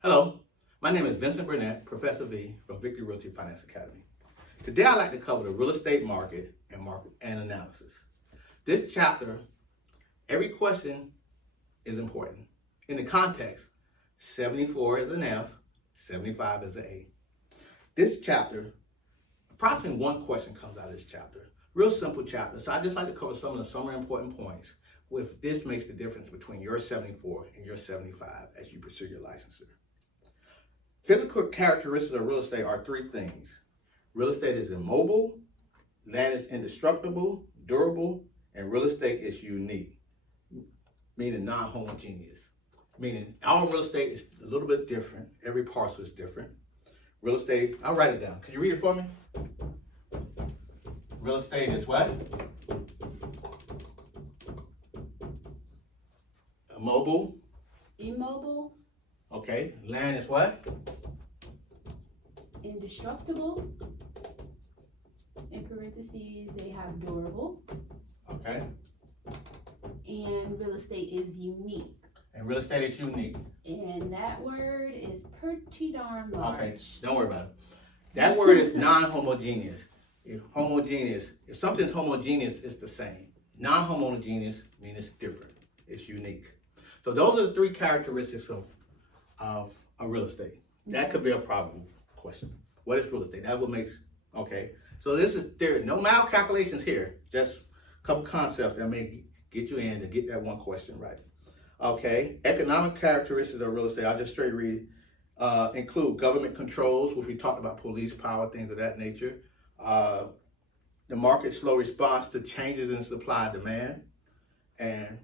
Hello, my name is Vincent Burnett, Professor V from Victory Realty Finance Academy. Today I'd like to cover the real estate market and analysis. This chapter, every question is important. In the context, 74 is an F, 75 is an A. This chapter, approximately one question comes out of this chapter. Real simple chapter, so I'd just like to cover some of the summary important points. With this makes the difference between your 74 and your 75 as you pursue your licensure. Physical characteristics of real estate are three things. Real estate is immobile, land is indestructible, durable, and real estate is unique, meaning non-homogeneous. Meaning all real estate is a little bit different. Every parcel is different. Real estate, I'll write it down. Can you read it for me? Real estate is what? Immobile. Immobile. Okay. Land is what? Indestructible. In parentheses, they have durable. Okay. And real estate is unique. And real estate is unique. And that word is pretty darn large. Okay, don't worry about it. That word is non-homogeneous. If something's homogeneous, it's the same. Non-homogeneous means it's different. It's unique. So those are the three characteristics of a real estate. That could be a probable question. What is real estate? That what makes, okay. So this is theory. No math calculations here. Just a couple concepts that may get you in to get that one question right. Okay, economic characteristics of real estate, I'll just straight read it. Include government controls, which we talked about, police power, things of that nature. The market's slow response to changes in supply and demand, and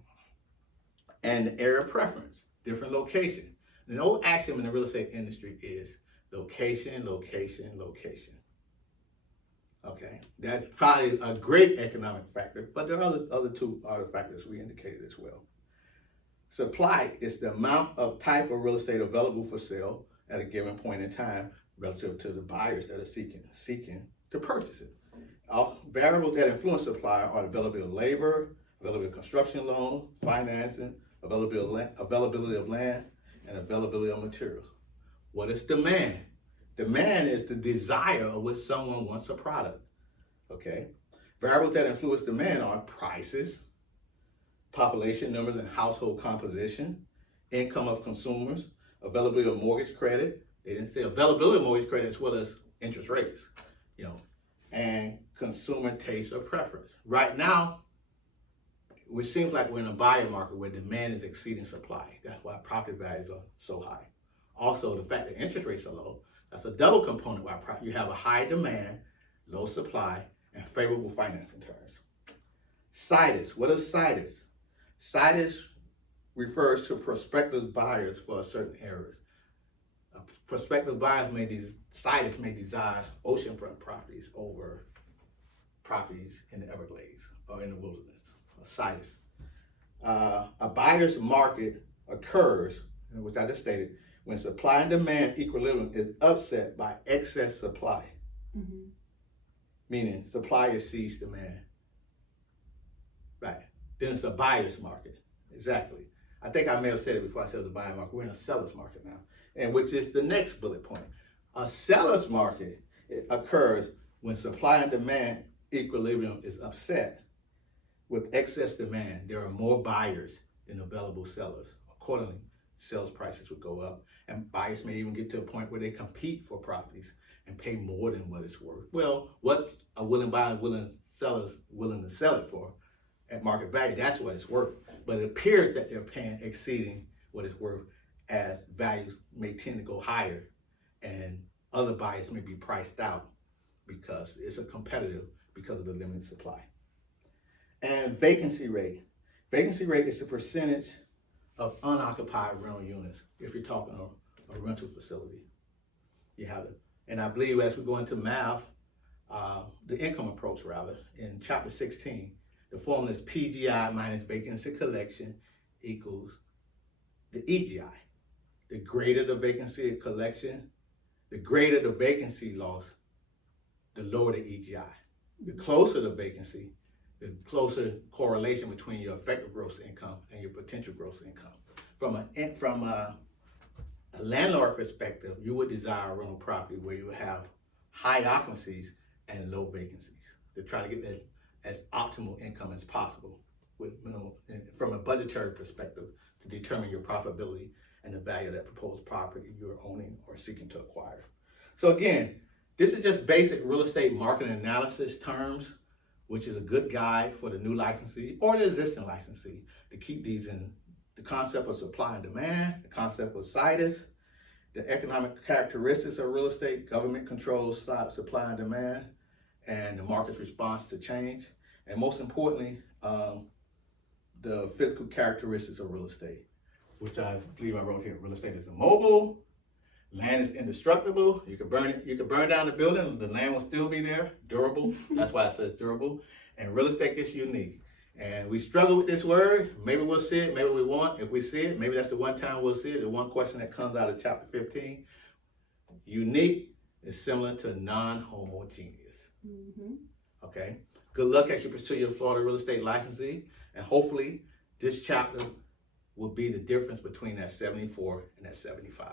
the area preference, different location. The old axiom in the real estate industry is location, location, location. Okay, that's probably a great economic factor, but there are other two other factors we indicated as well. Supply is the amount of type of real estate available for sale at a given point in time relative to the buyers that are seeking to purchase it. All variables that influence supply are the availability of labor, availability of construction loan, financing, availability of land, and availability of materials. What is demand? Demand is the desire of which someone wants a product. Okay. Variables that influence demand are prices, population numbers and household composition, income of consumers, availability of mortgage credit. They didn't say availability of mortgage credit as well as interest rates, and consumer taste or preference. Right now, it seems like we're in a buyer market where demand is exceeding supply. That's why property values are so high. Also, the fact that interest rates are low, that's a double component why you have a high demand, low supply, and favorable financing terms. Situs, what is situs? Situs refers to prospective buyers for a certain area. Prospective buyers situs may desire oceanfront properties over properties in the Everglades or in the wilderness. Situs. A buyer's market occurs, which I just stated, when supply and demand equilibrium is upset by excess supply. Mm-hmm. Meaning supply exceeds demand. Right. Then it's a buyer's market. Exactly. I think I may have said it before I said it was a buyer's market. We're in a seller's market now, and which is the next bullet point. A seller's market occurs when supply and demand equilibrium is upset with excess demand. There are more buyers than available sellers. Accordingly, sales prices would go up, and buyers may even get to a point where they compete for properties and pay more than what it's worth. Well, what a willing buyer, willing sellers willing to sell it for at market value, that's what it's worth. But it appears that they're paying exceeding what it's worth, as values may tend to go higher and other buyers may be priced out because it's a competitive because of the limited supply. And vacancy rate. Vacancy rate is the percentage of unoccupied rental units if you're talking a rental facility. You have it. And I believe as we go into math, the income approach rather, in chapter 16, the formula is PGI minus vacancy collection equals the EGI. The greater the vacancy collection, the greater the vacancy loss, the lower the EGI. The closer the vacancy, the closer correlation between your effective gross income and your potential gross income. From a landlord perspective, you would desire a rental property where you have high occupancies and low vacancies to try to get that as optimal income as possible with minimal, from a budgetary perspective to determine your profitability and the value of that proposed property you're owning or seeking to acquire. So again, this is just basic real estate market analysis terms, which is a good guide for the new licensee or the existing licensee to keep these in the concept of supply and demand, the concept of CELLNG, the economic characteristics of real estate, government controls supply and demand, and the market's response to change, and most importantly, the physical characteristics of real estate, which I believe I wrote here. Real estate is immobile, land is indestructible. You could burn down the building, the land will still be there. Durable, that's why it says durable. And real estate is unique. And we struggle with this word. Maybe we'll see it, maybe we won't. If we see it, maybe that's the one time we'll see it. The one question that comes out of chapter 15. Unique is similar to non-homogeneous. Okay? Good luck as you pursue your Florida real estate licensee. And hopefully this chapter will be the difference between that 74 and that 75.